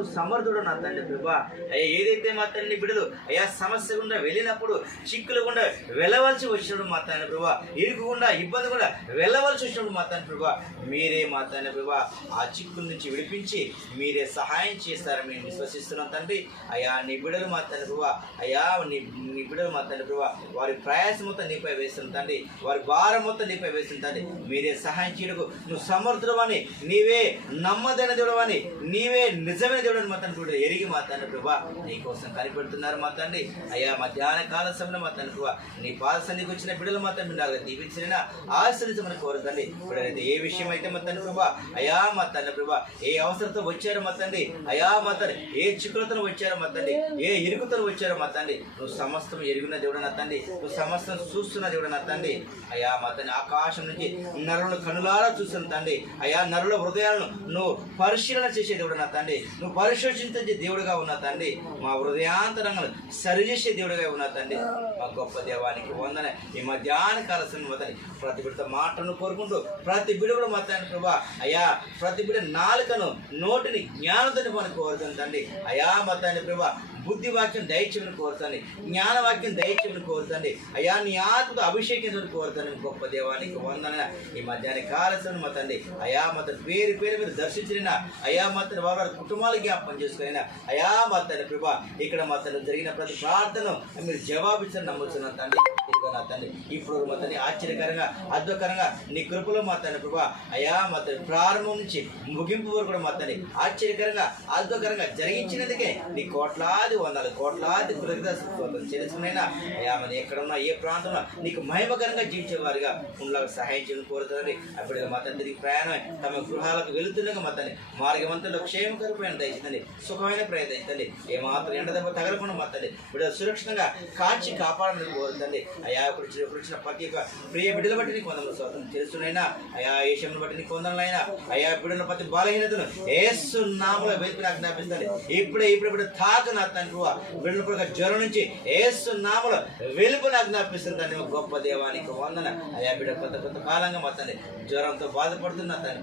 నువ్వు సమర్థుడు నా తండ్రి ప్రభా. అయ్యా ఏదైతే మా తండ్రి బిడ్డలు అయ్యా సమస్య గుండా వెళ్ళినప్పుడు చిక్కులు గుండా వెళ్ళవలసి వచ్చినప్పుడు మా తండ్రి ప్రభా ఇరుకుండా ఇబ్బంది కూడా వెళ్ళవలసి వచ్చినప్పుడు మా తండ్రి ప్రభా. మీరే మా తండ్రి ప్రభా ఆ చిక్కుల నుంచి విడిపించి మీరే సహాయం చేస్తారని మేము విశ్వసిస్తున్నాం తండ్రి. అయ్యా నీ బిడ్డలు మా తండ్రి ప్రభా. అయ్యా నీ నీ బిడ్డలు మా తండ్రి ప్రభా. వారి ప్రయాసం మొత్తం నీపై వేస్తుంది తండ్రి. వారి భారం మొత్తం నీపై వేస్తుంది తండ్రి. మీరే సహాయం చేయడకు నువ్వు సమర్థుడవని నీవే నమ్మదైన దేవుడవని నీవే నిజమైన దేవుడు మా తండ్రి కూడా ఎరిగి మా తండ్రి ప్రభా నీ కోసం కనిపెడుతున్నారు మా తండ్రి. అయ్యా మధ్యాహ్న కాల సమయంలో మా తండ్రి ప్రభా నీ పాద సన్నిధికి వచ్చిన బిడ్డలు మా తండ్రి నాకు దీవించిన ఆశ్రయించమని కోరుతండి ఇప్పుడైతే ఏ విషయం అయితే మా తండ్రి ప్రభా అయా మా తండ్రి ప్రభా ఏ అవసరంతో వచ్చారో మా తండ్రి అయా మా తండ్రి ఏ చిక్కులతో వచ్చారో మా తండ్రి ఏ ఇరుకుతో వచ్చారో మా తండ్రి నువ్వు సమస్తం ఎరుగున్న దేవుడు నా తండ్రి నువ్వు సమస్తం చూస్తున్న దేవుడు నా తండ్రి. అయా మా తండ్రి ఆకాశం నుంచి నరులను కనులారా చూస్తున్న తండ్రి. అయా నరుల హృదయాలను నువ్వు పరిశీలన చేసే దేవుడు నా తండ్రి. నువ్వు పరిశోధించే దేవుడుగా ఉన్న తండ్రి మా హృదయాంతరంగా సరిచేసే దేవుడుగా ఉన్న తండ్రి మా గొప్ప దేవానికి వందన ఈ మధ్యాహ్న కాల సమయం ప్రతి బిడ్డ మాటను కోరుకుంటూ ప్రతి బిడ కూడా మా తండ్రి ప్రభా అయ్యా ప్రతి బిడ్డ నాలుకను నోటిని జ్ఞానంతో మనకు కోరుతుంది తండ్రి. అయా మా తండ్రి ప్రభా బుద్ధి వాక్యం దయచేమని కోరుతాను జ్ఞానవాక్యం దయచేమని కోరుతాను అయ్యా నీ ఆత్మతో అభిషేకించమని కోరుతాను గొప్ప దేవానికి వందన ఈ మధ్యాహ్న కాలసం మా తండ్రి అయా మత పేరు పేరు మీరు దర్శించిన అయా మత వారి కుటుంబాలకి జ్ఞాపకం చేసుకుని అయా మా తండ్రి ప్రభా ఇక్కడ మా తండ్రి జరిగిన ప్రతి ప్రార్థన మీరు జవాబిచ్చని నమ్ముతున్నాను తండ్రి. ఇదిగో నా తండ్రి ఇప్పుడు మా తండ్రి ఆశ్చర్యకరంగా అద్భుతకరంగా నీ కృపలో మా తండ్రి ప్రభా అయా మా తండ్రి ప్రారంభం నుంచి ముగింపు వరకు కూడా మా తండ్రి ఆశ్చర్యకరంగా అద్భుతకరంగా జరిగించినందుకే నీ కోట్లాది వందలు కోట్లాది కృతజ్ఞతలు తెలుసుకునైనా అయా మన ఎక్కడున్నా ఏ ప్రాంతంలో నీకు మహిమకరంగా జీవించేవారిగా ఉండగా సహాయం చేయడం కోరుతుందని అప్పుడు మా తండ్రి ప్రయాణం తమ గృహాలకు వెళుతుండగా మా తండ్రి మార్గవంతుల్లో క్షేమకరమైన దయచిందండి సుఖమైన ప్రయత్నించండి ఏమాత్రం ఎండ దెబ్బ తగలకుండా మా తండ్రి ఇప్పుడు సురక్షితంగా కాచి కాపాడని కోరుతండి అయా ఇప్పుడు ఇచ్చిన ప్రతి ఒక్క ప్రియ బిడ్డలు బట్టి నీకు వందలు స్వాతం తెలుసునైనా అయా ఏషంను బట్టి నీకు వందలైనా అయా బిడ్డను ప్రతి బలహీనతను ఏసు నామలో వెలిపి నాకు జ్ఞాపిస్తాను ఇప్పుడే ఇప్పుడు ఇప్పుడు తాక నా తండ్రి బిడ్డల పడక జ్వరం నుంచి ఏసు నామలో వెలుపు నాకు జ్ఞాపిస్తుంది గొప్ప దేవానికి వందన అయా బిడ్డ కొంత కొంత కాలంగా మా తండ్రి జ్వరంతో బాధపడుతున్నా తండ్రి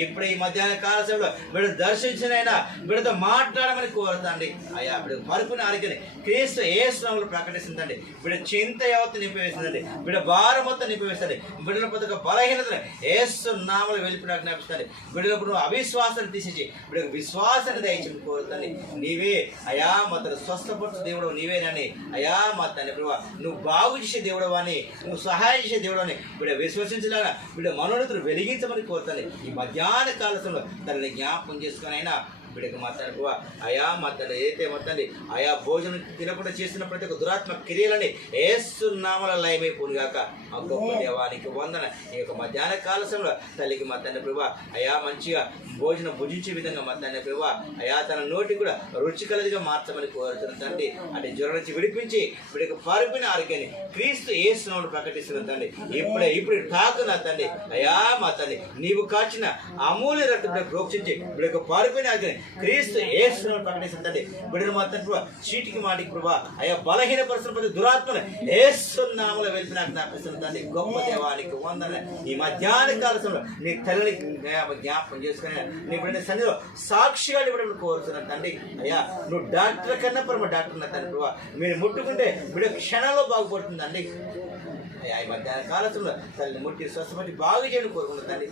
ఇప్పుడే ఈ మధ్యాహ్న కాల సమయంలో బిడ్డ దర్శించినైనా బిడ్డతో మాట్లాడమని కోరుతాండి. అయా బిడ్డ మరుపుని ఆరికని క్రీస్తు ఏ స్నామంలో ప్రకటిస్తుందండి. బిడ్డ చింత యావత్తు నింపివేసిందండి బిడ్డ భారం మొత్తం నింపివేస్తుంది బిడ్డల పొద్దుక బలహీనతను ఏసు నామలు వెళ్ళిపోయినా జ్ఞాపిస్తుంది బిడ్డలకు నువ్వు అవిశ్వాసాన్ని తీసేసి బిడ్డకు విశ్వాసాన్ని దయచేసి కోరుతుంది నీవే అయా మా తన స్వస్థపరచు దేవుడు నీవేనని అయా మా తండ్రి ప్రభు నువ్వు బాగు చేసే దేవుడు అని నువ్వు సహాయం చేసే దేవుడు అని బిడ్డ విశ్వసించలేనా బిడ్డ మనోనతులు వెలిగించమని కోరుతుంది ఈ మధ్యాహ్న కాలంలో తనని జ్ఞాపకం చేసుకుని అయినా బిడ్డకు మాట్లాడు ప్రభా అయా మాట్లాడు ఏదైతే మొత్తండి ఆయా భోజనం తినకుండా చేసిన ప్రతి ఒక్క దురాత్మ క్రియలని ఏసునామల లయమైపోను గాక ఆ గొప్ప దేవానికి వందన. ఈ యొక్క మధ్యాహ్న కాల సమయంలో తల్లికి మా తండ్రి ప్రభా అయా మంచిగా భోజనం భుజించే విధంగా మా తండ్రి ప్రభా అయా తన నోటికి కూడా రుచికలదిగా మార్చమని కోరుతున్న తండ్రి. అంటే జ్వరం నుంచి విడిపించి వీడికి పరిపిన ఆరోగ్యాన్ని క్రీస్తు ఏసునామలు ప్రకటిస్తున్న తండ్రి. ఇప్పుడే ఇప్పుడు తాకు నా తండ్రి. అయా మా తండ్రి నీవు కాచిన అమూల్య రక్తం ప్రోక్షించి వీడికి పరిపిన ఆరోగ్యాన్ని క్రీస్తు ఏసునామలు ప్రకటిస్తున్న తండ్రి బిడ్డను మాత్రం ప్రభా చీటికి మాటికి ప్రభా అయ్యా బలహీన పరిస్థితుల ప్రతి దురాత్మను ఏసునామలో వెళ్ళి నాకు తండ్రి గొప్ప దేవానికి వందన ఈ మధ్యాహ్న కాల సమయంలో నీ తల్లిని జ్ఞాపకం చేసుకుని నీ బిడ్డ సన్నిధిలో సాక్షిగా ఇవ్వడం కోరుతున్నాను తండ్రి అయ్యా నువ్వు డాక్టర్ కన్నా పరమ డాక్టర్ నా తండ్రి ప్రభా మీరు ముట్టుకుంటే బిడ్డ క్షణంలో బాగుపడుతుందండి అయ్యా ఈ మధ్యాహ్న కాలంలో తల్లిని ముట్టి స్వస్థపడి బాగు చేయడం కోరుకుంటుందండి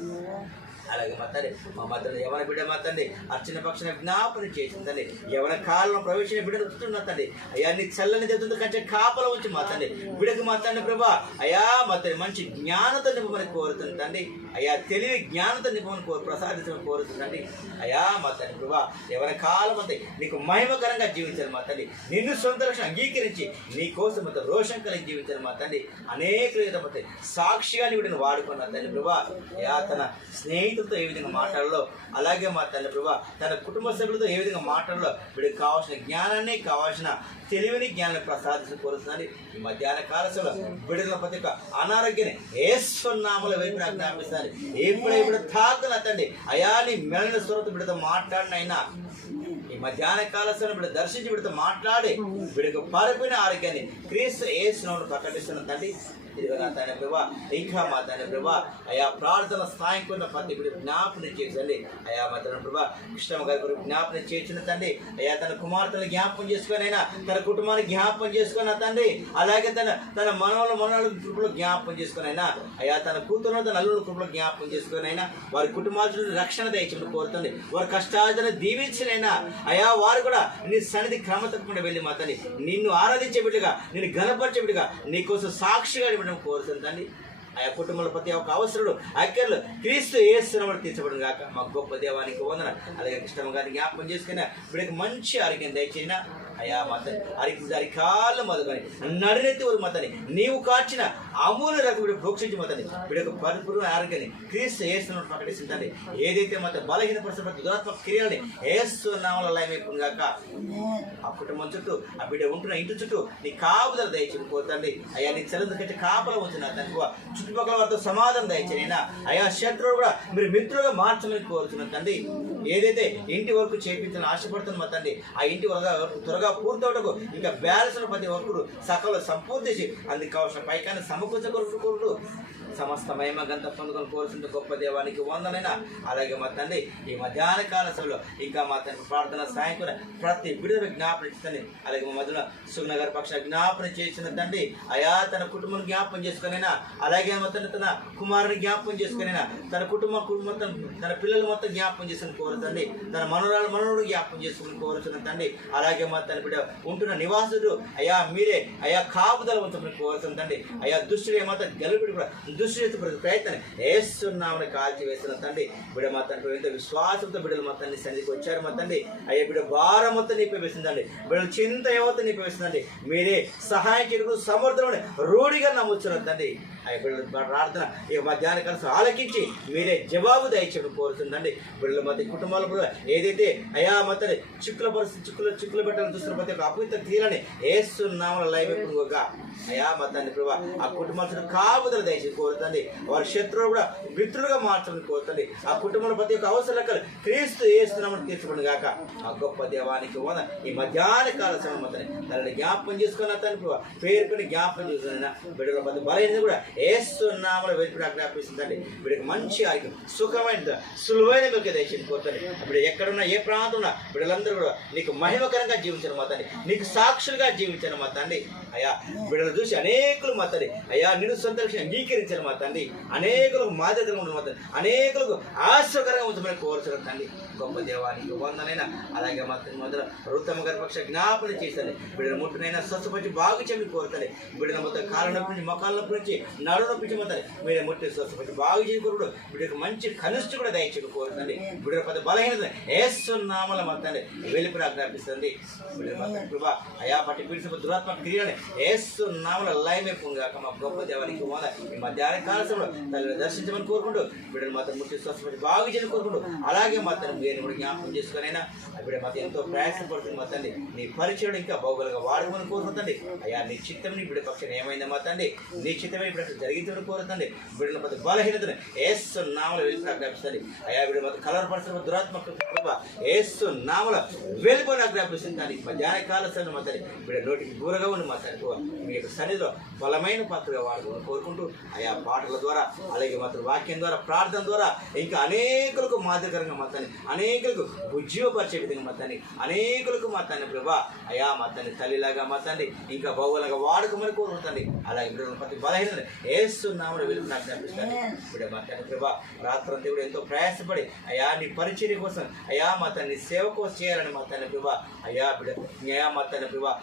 అలాగే మా తండ్రి మా మద్దతు యవన బిడ్డ మా తండ్రి? అర్చన పక్షణ జ్ఞాపన చేసిందండి. యవన కాలంలో ప్రవేశించిన బిడ్డను చుట్టున్న తండ్రి. అయ్యా నీ చల్లని జరుగుతుంది కంటే కాపల ఉంచి మా తండ్రి. బిడ్డకు మా తండ్రి ప్రభా. అయ్యా మా తండ్రి మంచి జ్ఞానత నింపమని కోరుతుంది తండ్రి. అయ్యా తెలివి జ్ఞానత నింపమని కోరు ప్రసాదించమని కోరుతుందండి అయ్యా మా తండ్రి ప్రభా యవన కాలం అంతే నీకు మహిమకరంగా జీవించాలి మా తండ్రి. నిన్ను సొంత రక్షణ అంగీకరించి నీ కోసం అంత రోషం కలిగి జీవించాలి మా తండ్రి. అనేక సాక్షిగా నీ వాడుకున్న తండ్రి ప్రభా. అయ్యా తన స్నేహితు స్నేహితులతో ఏ విధంగా మాట్లాడాలో అలాగే మా తల్లి ప్రభా తన కుటుంబ సభ్యులతో ఏ విధంగా మాట్లాడాలో వీడికి కావాల్సిన జ్ఞానాన్ని కావాల్సిన తెలివిని జ్ఞానాన్ని ప్రసాదించి కోరుతుందని ఈ మధ్యాహ్న కాలశంలో బిడ్డల ప్రతి ఒక్క అనారోగ్యాన్ని ఏసునామల వైపు నాకు జ్ఞాపిస్తాను. ఎప్పుడే ఇప్పుడు తాకలు తండ్రి అయాని మెలని మెలన స్వరత బిడ్డతో మాట్లాడినైనా మధ్యాహ్న కాలశంలో బిడ్డ దర్శించి బిడ్డతో మాట్లాడి బిడ్డకు పరిపిన ఆరోగ్యాన్ని క్రీస్తు ఏసునామను ప్రకటిస్తున్న తండ్రి. ఇదిగో నా తండ్రి ప్రభా ఇంకా మా తండ్రి ప్రభా అయా ప్రార్థన స్థాయి కొన్న ప్రతి బిడ్డ జ్ఞాపనం చేసండి అయా మా తండ్రి ప్రభా కృష్ణమ్మ గారి కొరకు జ్ఞాపనం చేసిన తండ్రి అయా తన కుమార్తెను జ్ఞాపకం చేసుకొని అయినా తన కుటుంబాన్ని జ్ఞాపకం చేసుకొని నా తండ్రి అలాగే తన తన మనవల మనవల కృపలో జ్ఞాపకం చేసుకొని అయినా అయా తన కూతురు తన అల్లుల కృపలో జ్ఞాపకం చేసుకొని అయినా వారి కుటుంబాల రక్షణ దయచేసి కోరుతుంది వారి కష్టాలను దీవించినైనా అయా వారు కూడా నీ సన్నిధి క్రమ తప్పకుండా వెళ్ళి మా తల్లి నిన్ను ఆరాధించే బిడ్డగా నిన్ను గనపరిచే బిడ్డగా నీకోసం సాక్షిగా ఇవ్వడం కోరుతుంది తండ్రి ఆయా కుటుంబంలో ప్రతి ఒక్క అవసరుడు అక్కర్లు క్రీస్తు ఏ శ్రమలు తీర్చబడిన కాక మా గొప్ప దేవానికి వందన అలాగే కృష్ణమ్మ గారిని జ్ఞాపకం చేసుకుని వీడికి మంచి ఆరోగ్యం దయచేసిన అయా మతని అరికి దారి కాళ్ళ మదగని నడినెత్తి ఒక మతని. నీవు కాచిన అమూల్య రకం వీడు ప్రోక్షించి మతని. వీడికి పరిపూర్ణ ఆరోగ్యాన్ని క్రీస్తు ఏస్తున్నట్టు ప్రకటిస్తుందండి ఏదైతే మత బలహీన పరిస్థితి దురాత్మక క్రియల్ని ఏస్తున్నామల లయమైపోయింది గాక. ఆ కుటుంబం చుట్టూ ఆ బిడ్డ ఉంటున్న ఇంటి చుట్టూ నీ కాపుదల దయచేసి పోతండి అయ్యా నీ చెల్లెలు కట్టి కాపల ఉంచిన తండ్రి చుట్టుపక్కల వారితో సమాధానం దయచేనైనా అయా శత్రువులు కూడా మీరు మిత్రులుగా మార్చమని కోరుతున్న తండ్రి. ఏదైతే ఇంటి వరకు చేపించాలని ఆశపడుతున్న మా తండ్రి ఆ ఇంటి వరకు త్వరగా పూర్తవటకు ఇంకా బ్యాలెన్స్ ప్రతి ఒక్కరు సకల సంపూర్తి చేసి అందుకు కావాల్సిన పైకాన్ని సమకూర్చకూరు సమస్త మహిమ గంత పొందుకొని కోరుచుంటే గొప్ప దేవానికి వందనైనా. అలాగే మా తండ్రి ఈ మధ్యాహ్న కాల సభలో ఇంకా మా తండ్రి ప్రార్థన సాయం కూడా ప్రతి బిడ్డకు జ్ఞాపన ఇస్తుంది అలాగే మా మధ్యలో సుగ్నగర్ పక్ష జ్ఞాపన చేసిన తండ్రి అయా తన కుటుంబం జ్ఞాపం చేసుకునైనా? అలాగే మా తండ్రి తన కుమారుని జ్ఞాపం చేసుకునైనా? తన కుటుంబం మొత్తం తన పిల్లలు మొత్తం జ్ఞాపం చేసుకుని కోరుతండి తన మనోరాలు మనోడు జ్ఞాపం చేసుకుని కోరుతున్న తండ్రి. అలాగే మా తన బిడ్డ ఉంటున్న నివాసుడు అయా మీరే అయా కాపుదల ఉంచమని కోరుతుందండి అయా దుష్టుడు ఏమాత్రం గెలుపుడు కూడా దుష్టు ప్రయత్నం వేస్తున్నామని కాల్చి వేస్తున్న తండ్రి బిడ మా తండ్రి ఎంతో విశ్వాసంతో బిడ్డలు మా తండ్రి సన్నిధికి వచ్చారు మా తండ్రి. అయ్యా బిడ్డ భారం మొత్తం నిప్పి వేసిందండి బిడ్డలు చింత యువత నింపివేసిందండి మీరే సహాయం చేయడం సమర్థమని రూఢిగా నమ్ముతున్న తండ్రి. బిడ్డలు ప్రార్థన ఈ మధ్యాహ్న కలిసి ఆలకించి మీరే జవాబు దయచేయడం కోరుతుందండి. బిడ్డల మధ్య కుటుంబాల కూడా ఏదైతే అయా మతని చిక్కుల పరిస్థితి చిక్కుల చిక్కులు పెట్టాలని చూస్తున్న ప్రతి ఒక్క అపవిత్ర తీరని ఏస్తున్నామని లైవ్ ఇప్పుడు అయా మతాన్ని ప్రభా ఆ కుటుంబాల కాపుదల దయచేసి కోరుతుంది వారి శత్రువులు కూడా మిత్రులుగా మార్చాలని కోరుతుంది ఆ కుటుంబంలో ప్రతి ఒక్క అవసరం లెక్కలు క్రీస్తు ఏస్తున్నామని తీర్చుకుని గాక ఆ గొప్ప దేవానికి వన ఈ మధ్యాహ్న కాల సమయం అతని తనని జ్ఞాపకం చేసుకున్న తను ప్రభా పేరుకొని జ్ఞాపకం చేసుకున్న బిడ్డల మధ్య బలైనది కూడా ఏస్తున్నామని వెలుపుడు ఆజ్ఞాపిస్తుందండి. వీడికి మంచి ఆరోగ్యం సుఖమైన సులువైన మీకు దయచేసి కోరుతుంది ఇప్పుడు ఎక్కడున్నా ఏ ప్రాంతం ఉన్నా వీళ్ళందరూ కూడా నీకు మహిమకరంగా జీవించను మా తండ్రి. నీకు సాక్షులుగా జీవించను మా తండ్రి. అయ్యా వీళ్ళని చూసి అనేకులు మా తండ్రి. అయ్యా నిన్ను సంతోషం అంగీకరించాను మా తండ్రి. అనేకులకు మాదిరిగా ఉన్న మా తండ్రి. అనేకులకు ఆశ్రకరంగా ఉంచమని కోరుచున్న తండ్రి. గొప్ప దేవానికి వందనైనా. అలాగే మా మొదల రుత్తమ గర్భక్ష పక్ష జ్ఞాపన చేశాను బిడ్డల ముట్టునైనా స్వస్థపరిచి బాగు చెప్పి కోరుతాను బిడ్డల మొత్తం కాళ్ళ నొప్పి నుంచి మొక్కల నొప్పి నుంచి నడు నొప్పి నుంచి మొత్తం మీరు ముట్టి స్వస్థపరిచి బాగు చేయకూడదు బిడ్డకు మంచి కనిష్ట కూడా దయచేసి కోరుతుంది. బిడ్డల పద బలహీనత ఏస్తున్నామల మొత్తాన్ని వెలుపుడు ఆజ్ఞాపిస్తుంది. కృప అయా పట్టి పిలిచిన దురాత్మ క్రియని ఏస్తున్నామల లయమే పొంగాక మా గొప్ప దేవానికి వంద ఈ మధ్యాహ్న కాలశంలో తల్లిని దర్శించమని కోరుకుంటూ బిడ్డలు మాత్రం ముట్టి స్వస్థపడి బాగు చేయని కోరుకుంటూ అలాగే మాత్రం మీరు కూడా జ్ఞాపకం చేసుకునైనా బిడ్డ మాత్రం ఎంతో ప్రయాసపడుతుంది మా తండ్రి నీ పరిచయం ఇంకా బాగులుగా వాడుకోమని కోరుకుంటుంది. అయ్యా నీ చిత్తం బిడ్డ పక్షం ఏమైందా మా తండ్రి నీ చిత్తమే ఇప్పుడు జరిగించడం కోరుతుంది బిడ్డల మధ్య బలహీనతను ఏసు నామల వెళ్ళి ఆజ్ఞాపిస్తుంది అయ్యా బిడ్డ మొత్తం కలర్ పడుతున్న దురాత్మక ఏసు నామల వెళ్ళిపోయిన ఆజ్ఞాపిస్తుంది కానీ మధ్యాహ్న కాల మాత్రం బిడ్డ నోటికి దూరంగా ఉంది మా మీ యొక్క సన్నిధిలో బలమైన పాత్రగా వాడుకోవాలని కోరుకుంటూ ఆయా పాటల ద్వారా అలాగే మాత్రం వాక్యం ద్వారా ప్రార్థన ద్వారా ఇంకా అనేకులకు మాదిరికరంగా మాత్రాన్ని అనేకులకు ఉజ్జీవపరిచే విధంగా మాత్రాన్ని అనేకులకు మాత్రాన్ని ప్రభా. అయా మాత్రాన్ని తల్లిలాగా మా ఇంకా బహువులాగా వాడుకోమని కోరుతుంది అలాగే ప్రతి బలహీన ఏస్తున్నామని వెలుగు నాకు కనిపిస్తుంది ఇప్పుడు మా తండ్రి ప్రభా రాత్రంతా కూడా ఎంతో ప్రయాసపడి అయా నీ పరిచర్య కోసం అయా మా తండ్రి సేవ కోసం చేయాలని మా తండ్రి ప్రభా అయా బిడ్డ అయా మా తండ్రి ప్రభా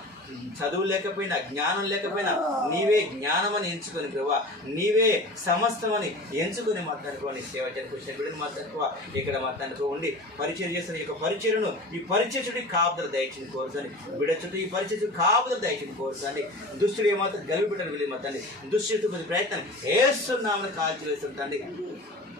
చదువు లేకపోయినా జ్ఞానం లేకపోయినా నీవే జ్ఞానం అని ఎంచుకొని ప్రభా నీవే సమస్తమని ఎంచుకొని మా తండ్రి నీ సేవ చేసిన బిడ్డను మా ఇక్కడ మా తండ్రి ఉండి పరిచయం చేసిన ఈ యొక్క పరిచయను ఈ పరిచయుడి కాపుదల దయచిన కోరుతుంది బిడ్డ చుట్టూ ఈ పరిచయం కాపుదల దయచిన కోరుతుంది దుష్టుడు ఏమాత్రం గలిపి బిడ్డను వెళ్ళి మా తండ్రి. దుష్టుడు కొద్ది ప్రయత్నం వేస్తున్నామని కాల్చి వేస్తుంది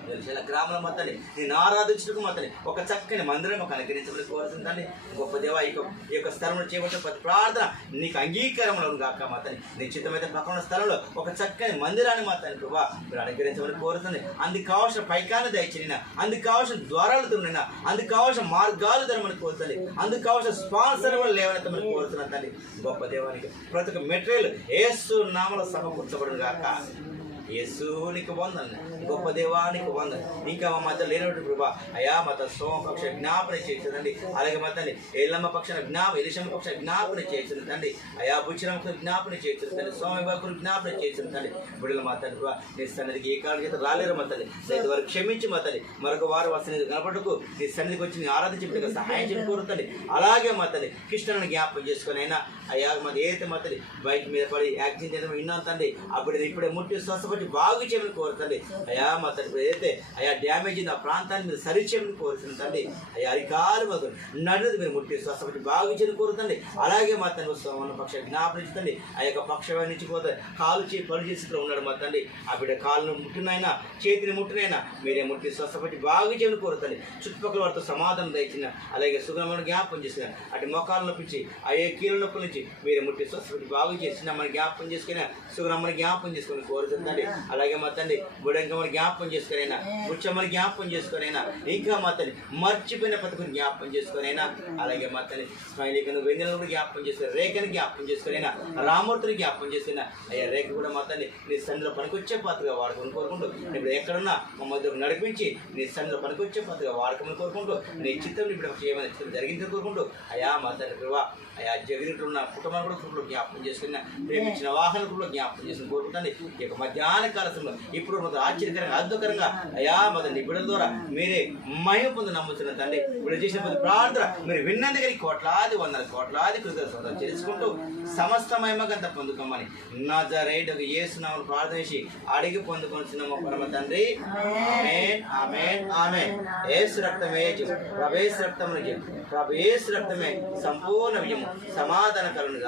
తండ్రి గ్రామం గ్రామంలో మొత్తాన్ని నేను ఆరాధించడానికి మొత్తాన్ని ఒక చక్కని మందిరం ఒక అనుగ్రహించమని తండ్రి గొప్ప దేవ ఈ యొక్క స్థలంలో చేయబడిన ప్రతి ప్రార్థన నీకు అంగీకారంలో కాక మాతని నిశ్చితమైన పక్కన స్థలంలో ఒక చక్కని మందిరాన్ని మాత్రాన్ని ప్రభావ మీరు అనుగ్రహించమని కోరుతుంది అందుకు కావాల్సిన పైకాన్ని దయచేయన అందుకు కావాల్సిన ద్వారాలు తున్నైనా అందుకు కావాల్సిన మార్గాలు ధరమని కోరుతుంది అందుకు కావాల్సిన స్పాన్సర్ కూడా లేవనెత్తమని కోరుతున్నాను తల్లి గొప్ప దేవానికి ప్రతి ఒక్క మెటీరియల్ ఏసు నామల సమకూర్చబడును కాక యేసునికి పొందండి గొప్ప దేవానికి వంద ఇంకా మా మధ్య లేనటువంటి ప్రభా అయా మత సోమ పక్ష జ్ఞాపన చేసిందండి అలాగే మతాన్ని ఏళ్ళమ్మ పక్షన జ్ఞాప ఎలిషమ్మ పక్ష జ్ఞాపన చేసింది తండ్రి. అయా బుచ్చిరమ్మకు జ్ఞాపన చేసింది తండ్రి. సోమ బాకులు జ్ఞాపన చేసింది తండ్రి. బిడ్డల మా తండ్రి నీ సన్నిధికి ఏ కాలం చేత రాలేరు మా తల్లి లేదు వారు క్షమించి మా తల్లి మరొక వారు వారి సన్నిధి కనపడకు. నీ సన్నిధికి వచ్చి నీ ఆరాధించి సహాయం చేయడం కోరుతండి అలాగే మా తల్లి కృష్ణను జ్ఞాపకం చేసుకుని అయినా అయ్యా మాది ఏదైతే మా తల్లి బైక్ మీద పడి యాక్సిడెంట్ చేయడం విన్నాను తండ్రి అప్పుడు ఇప్పుడే ముట్టి స్వస్థపడి బాగు చేయమని కోరుతండి అయ్యా మా తండ్రి ఏదైతే అయ్యా డ్యామేజ్ అయిన ఆ ప్రాంతాన్ని మీరు సరిచేయమని చేయమని కోరుతుంది తండ్రి. అయ్యా అరికాలు మాకు నడుది మీరు ముట్టి స్వస్థపడి బాగు చేయని కోరుతండి అలాగే మా తండ్రి ఉన్న పక్ష జ్ఞాపనించండి ఆ యొక్క పక్షవాడి నుంచి పోతే కాలు చేయి పని చేసి ఉన్నాడు మా తండ్రి. ఆ బిడ్డ కాళ్ళను ముట్టినైనా చేతిని ముట్టినైనా మీరే ముట్టి స్వస్థపడి బాగు చేయని కోరుతండి చుట్టుపక్కల వారితో సమాధానం దయచిన అలాగే సుగమను జ్ఞాపం చేసిన అటు మోకాలు నొప్పించి ఆ ఏ కీళ్ళ నుంచి మీరే ముట్టి స్వస్థపడి బాగు చేసిన మన జ్ఞాపకం చేసుకుని సుగమని జ్ఞాపం చేసుకుని కోరుతుందండి అలాగే మా తండ్రి బుడంకమ్మని జ్ఞాపకం చేసుకునైనా? బుచ్చమ్మని జ్ఞాపకం చేసుకునైనా? ఇంకా మా తల్లి మర్చిపోయిన పథకం జ్ఞాపకం చేసుకునైనా? అలాగే మా తల్లి స్మైలికను వెన్నెలను కూడా జ్ఞాపకం చేసుకుని రేఖను జ్ఞాపకం చేసుకునైనా? రామూర్తిని జ్ఞాపకం చేసుకున్నా? అయ్యా రేఖ కూడా మా తల్లి నీ సన్నిలో పనికొచ్చే పాత్రగా వాడుకొని కోరుకుంటూ ఇప్పుడు ఎక్కడున్నా మా మధ్యకు నడిపించి నీ సన్నిలో పనికొచ్చే పాత్రగా వాడుకోమని కోరుకుంటూ నీ చిత్తం ఇప్పుడు చేయమని చిత్తం జరిగిందని కోరుకుంటూ అయా మా ప్రభా అయా జగరిట్లో ఉన్న కుటుంబాన్ని కూడా కృపలో జ్ఞాపకం చేసుకున్న ప్రేమించిన వాహన కృపలో జ్ఞాపకం చేసుకుని కోరుకుంటాను. ఈ యొక్క మధ్యాహ్న కాల ఇప్పుడు మొదలు ఆశ్చర్యకరంగా అద్భుతకరంగా అయా మొదటి నిబిడల ద్వారా మీరే మహిమ పొంది నమ్ముతున్న తండ్రి. ఇప్పుడు చేసిన ప్రతి ప్రార్థన మీరు విన్నందుకని కోట్లాది వందల కోట్లాది కృతజ్ఞత తెలుసుకుంటూ సమస్త మహిమగంత పొందుకోమని నా రేటు ఏసునామని ప్రార్థన చేసి అడిగి పొందుకొనిచున్నాము పరమ తండ్రి. ఆమేన్ ఆమేన్ ఆమేన్. ఏసు రక్తమే ప్రభేశ ప్రభేసు ప్రభేశ రక్తమే సంపూర్ణ విజయము. సమాధాన కలును